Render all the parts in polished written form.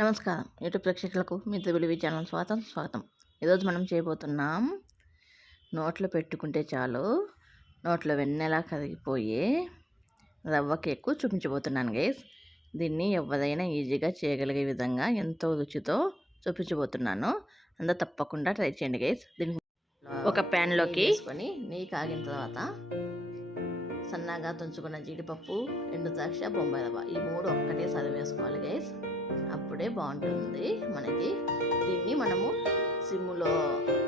నమస్కారం యూట్యూబ్ ప్రేక్షకులకు మీ తెలుగు ఛానల్ స్వాగతం. ఈరోజు మనం చేయబోతున్నాం నోట్లో పెట్టుకుంటే చాలు నోట్లో వెన్నెలా కరిగిపోయే రవ్వ కేకు చూపించబోతున్నాను గైస్. దీన్ని ఎవరైనా ఈజీగా చేయగలిగే విధంగా ఎంతో రుచితో చూపించబోతున్నాను. అందరూ తప్పకుండా ట్రై చేయండి గైస్. దీనికి ఒక ప్యాన్లోకి వేసుకొని నెయ్యి కాగిన తర్వాత సన్నగా తుంచుకున్న జీడిపప్పు, ఎండు ద్రాక్ష, బొంబాయి రవ్వ ఈ మూడు ఒక్కటేసారి వేసుకోవాలి గైస్. అప్పుడే బాగుంటుంది మనకి. దీన్ని మనము సిమ్ములో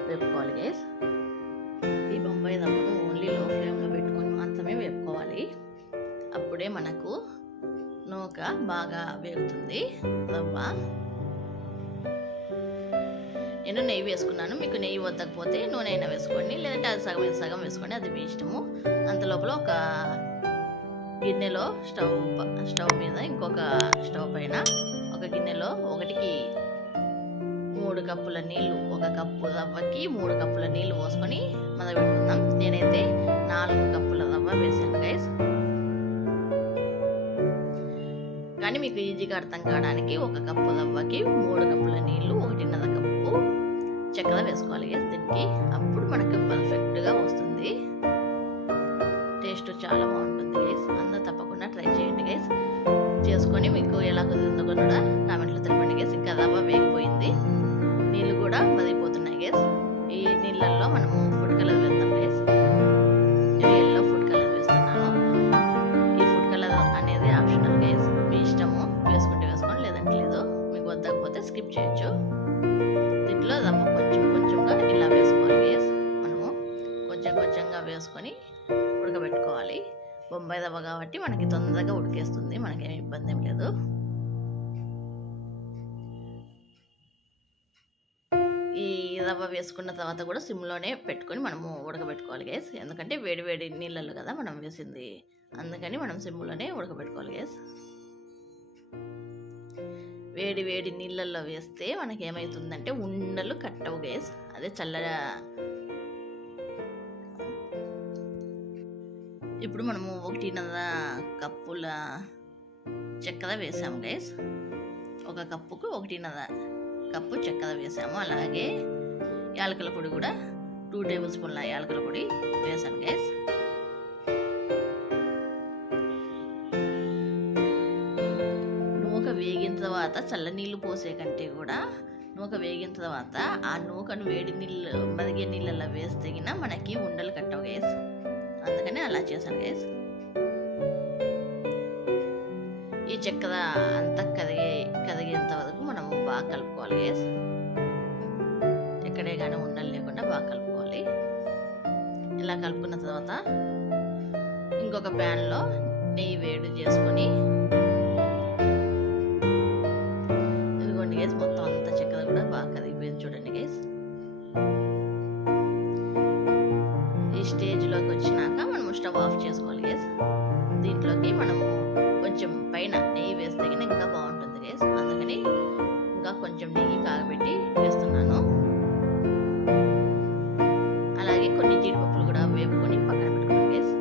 వేపుకోవాలి గైస్. ఈ బొంబాయి రవ్వను ఓన్లీ లో ఫ్లేమ్లో పెట్టుకొని మాత్రమే వేపుకోవాలి. అప్పుడే మనకు నూక బాగా వేగుతుంది రవ్వ. నేను నెయ్యి వేసుకున్నాను. మీకు నెయ్యి వద్దకపోతే నూనె అయినా వేసుకోండి, లేదంటే అది సగం వేసుకోండి, అది మీ ఇష్టము. అంత లోపల ఒక గిన్నెలో స్టవ్ మీద ఇంకొక స్టవ్ పైన ఒక గిన్నెలో 1కి 3 కప్పుల నీళ్లు, 1 కప్పు రవ్వకి 3 కప్పుల నీళ్లు పోసుకొని మొదలుపెట్టుకుందాం. నేనైతే 4 కప్పుల రవ్వ వేసాను గైస్. కానీ మీకు ఈజీగా అర్థం కావడానికి 1 కప్పు రవ్వకి 3 కప్పుల నీళ్లు, 1.5 కప్పు చక్కెర వేసుకోవాలి గైస్ దీనికి. అప్పుడు మనకు పర్ఫెక్ట్గా వస్తుంది. టేస్ట్ చాలా బాగుంటుంది గైస్. అందరూ తప్పకుండా ట్రై చేయండి గైస్. చేసుకొని మీకు ఎలా కుదిరిందో కూడా కామెంట్లో తెలపండి గైస్. ఇంకా రవ్వ వేగిపోయింది, నీళ్ళు కూడా మరిగిపోతున్నాయి గైస్. ఈ నీళ్ళల్లో మనము ఫుడ్ కలర్ వేద్దాం గైస్. నేను ఎల్లో ఫుడ్ కలర్ వేస్తున్నాను. ఈ ఫుడ్ కలర్ అనేది ఆప్షనల్ గైస్, మీ ఇష్టము. వేసుకుంటే వేసుకోండి, లేదంటే లేదు. మీకు వద్దకపోతే స్కిప్ చేయొచ్చు. దీంట్లో రవ్వ కొంచెంగా ఇలా వేసుకోవాలి గైస్. మనము కొంచెంగా వేసుకొని ఉడకబెట్టుకోవాలి. బొంబాయి రవ్వ కాబట్టి మనకి తొందరగా ఉడికేస్తుంది, మనకేమి ఇబ్బంది ఏం లేదు. ఈ రవ్వ వేసుకున్న తర్వాత కూడా సిమ్లోనే పెట్టుకొని మనము ఉడకబెట్టుకోవాలి గైస్. ఎందుకంటే వేడి నీళ్ళల్లో కదా మనం వేసింది, అందుకని మనం సిమ్లోనే ఉడకబెట్టుకోవాలి గైస్. వేడి నీళ్ళల్లో వేస్తే మనకి ఏమవుతుందంటే ఉండలు కట్టవు గైస్. అదే చల్లగా. ఇప్పుడు మనము 1.5 కప్పుల చక్కెర వేసాము గైస్. 1 కప్పుకు 1.5 కప్పు చక్కెర వేసాము. అలాగే యాలకుల పొడి కూడా 2 టేబుల్ స్పూన్ల యాలకుల పొడి వేసాను గైస్. నూక వేగిన తర్వాత చల్లనీళ్ళు పోసే కంటే కూడా నూక వేగిన తర్వాత ఆ నూకను మరిగే నీళ్ళల్లో వేస్తే మనకి ఉండలు కట్టవు గైస్. అందుకని అలా చేశాను గైస్. ఈ చక్కెర అంతా కరిగేంత వరకు మనం బాగా కలుపుకోవాలి గైస్. ఎక్కడే కానీ ఉండలు లేకుండా బాగా కలుపుకోవాలి. ఇలా కలుపుకున్న తర్వాత ఇంకొక ప్యాన్లో నెయ్యి వేడి చేసుకొని, ఇదిగోండి గైస్, మొత్తం అంతా చక్కెర కూడా బాగా కరిగిపోయింది చూడండి గైస్. ఈ స్టేజ్లోకి వచ్చినాక మనము స్టవ్ ఆఫ్ చేసుకోవాలి గైస్. దీంట్లోకి మనము కొంచెం పైన నెయ్యి వేస్తే ఇంకా బాగుంటుంది గైస్. అందుకని ఇంకా కొంచెం నెయ్యి కాగబెట్టి వేస్తున్నాను. అలాగే కొన్ని జీడిపప్పులు కూడా వేపుకొని పక్కన పెట్టుకున్నాను గైస్.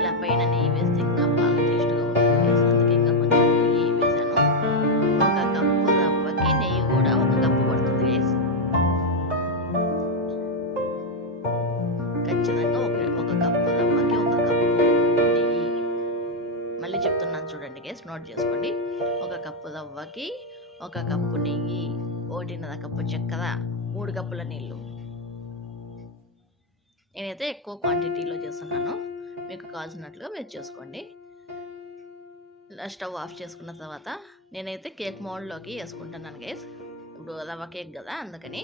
ఇలా పైన నెయ్యి వేస్తే ఇంకా బాగా టేస్ట్గా ఉంటుంది గైస్. అందుకే ఇంకా కొంచెం నెయ్యి వేసాను. 1 కప్పు రవ్వకి నెయ్యి కూడా 1 కప్పు పడుతుంది గైస్. ఖచ్చితంగా 1 కప్పు రవ్వకి 1 కప్పు నెయ్యి. మళ్ళీ చెప్తున్నాను చూడండి గైస్, నోట్ చేసుకోండి. 1 కప్పు రవ్వకి 1 కప్పు నెయ్యి, 1.5 కప్పు చక్కెర, 3 కప్పుల నీళ్ళు. నేనైతే ఎక్కువ క్వాంటిటీలో చేస్తున్నాను, మీకు కావాల్సినట్లుగా మీరు చేసుకోండి. స్టవ్ ఆఫ్ చేసుకున్న తర్వాత నేనైతే కేక్ మౌల్డ్లోకి వేసుకుంటున్నాను గైస్. ఇప్పుడు రవ్వ కేక్ కదా, అందుకని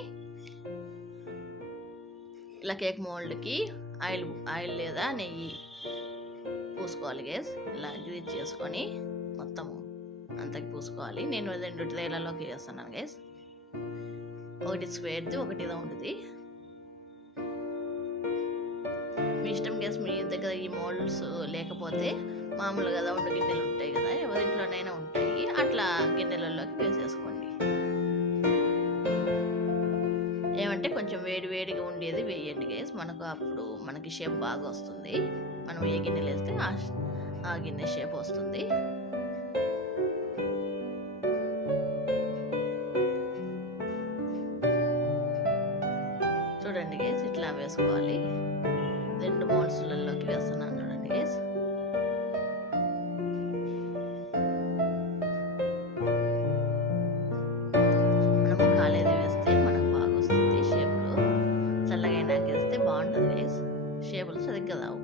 ఇలా కేక్ మౌల్డ్కి ఆయిల్ లేదా నెయ్యి పూసుకోవాలి గైస్. ఇలా గ్రీజ్ చేసుకొని మొత్తము అంతకి పూసుకోవాలి. నేను 2 ట్రేలలోకి వేస్తున్నాను గైస్. 1 స్క్వేర్ది, 1 రౌండ్ది. మీ ఇష్టం గైస్. మీ దగ్గర ఈ మోల్డ్స్ లేకపోతే మామూలుగా రౌండ్ గిన్నెలు ఉంటాయి కదా, ఎవరింట్లోనైనా ఉంటాయి, అట్లా గిన్నెలలోకి వేసేసుకోండి. ఏమంటే కొంచెం వేడిగా ఉండేది వేయండి గైస్. అప్పుడు మనకి షేప్ బాగా వస్తుంది. మనం ఏ గిన్నెలు వేస్తే ఆ గిన్నె షేప్ వస్తుంది. వేసుకోవాలి. 2 బౌల్స్లలోకి వేస్తున్నాను చూడండి గైస్. మనము కాలేది వేస్తే మనకు బాగా వస్తుంది షేపులు. చల్లగా అయినాక వేస్తే బాగుంటుంది గైస్, షేపులు సరిగ్గా రావు.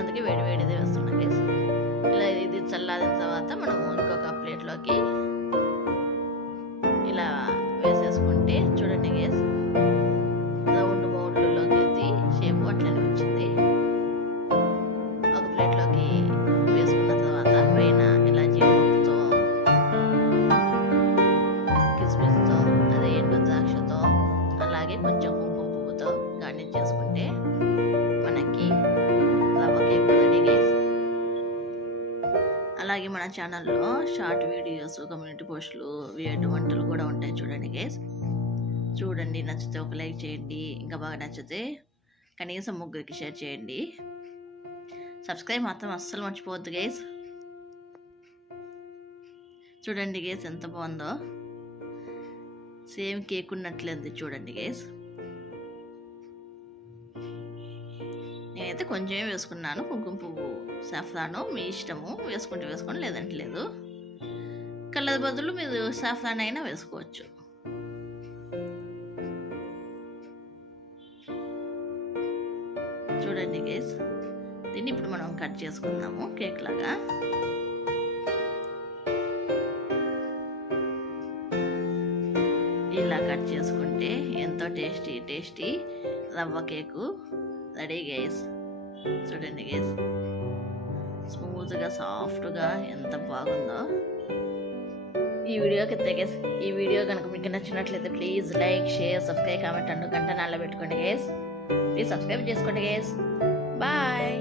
అందుకే వేడిదే వేస్తున్నా గైస్. ఇలా ఇది చల్లారిన తర్వాత మనము ఇంకొక ప్లేట్లోకి ఇలా వేసేసుకుంటే చూడండి గైస్, రౌండ్ మోడ్లలోకి ఇది షేప్ అట్లనే వచ్చింది. ఒక ప్లేట్లోకి వేసుకున్న తర్వాత పైన ఇలా జీడిపప్పుతో, కిస్మిస్తో, అదే ఎండు ద్రాక్షతో, అలాగే కొంచెం కుంకుమ పువ్వుతో గార్నిష్ చేసుకుంటే మనకి రవ్వ కేక్ రెడీ గైస్. అలాగే మన ఛానల్లో షార్ట్ వీడియోస్, కమ్యూనిటీ పోస్టులు, వేడి వంటలు కూడా ఉంటాయి చూడండి గైస్. చూడండి, నచ్చితే ఒక లైక్ చేయండి, ఇంకా బాగా నచ్చితే కనీసం 3కి షేర్ చేయండి. సబ్స్క్రైబ్ మాత్రం అస్సలు మర్చిపోవద్దు గైస్. చూడండి గైస్ ఎంత బాగుందో, సేమ్ కేక్ ఉన్నట్లేదు చూడండి గైస్. నేనైతే కొంచెమే వేసుకున్నాను. కుంకుమ పువ్వు, సాఫ్రాను మీ ఇష్టము, వేసుకుంటే వేసుకోండి, లేదంటే లేదు. కలర్ బదులు మీరు సాఫ్రాన్ అయినా వేసుకోవచ్చు. చూడండి గైస్, దీన్ని ఇప్పుడు మనం కట్ చేసుకుందాము కేక్ లాగా. ఇలా కట్ చేసుకుంటే ఎంతో టేస్టీ రవ్వ కేకు రెడీ గైస్. చూడండి గైస్, స్మూత్గా సాఫ్ట్గా ఎంత బాగుందో. ఈ వీడియో కనుక మీకు నచ్చినట్లయితే please like, share, subscribe, comment అంటూ గంట నాలో పెట్టుకోండి గైస్. ప్లీజ్ సబ్స్క్రైబ్ చేసుకోండి గైస్. బాయ్.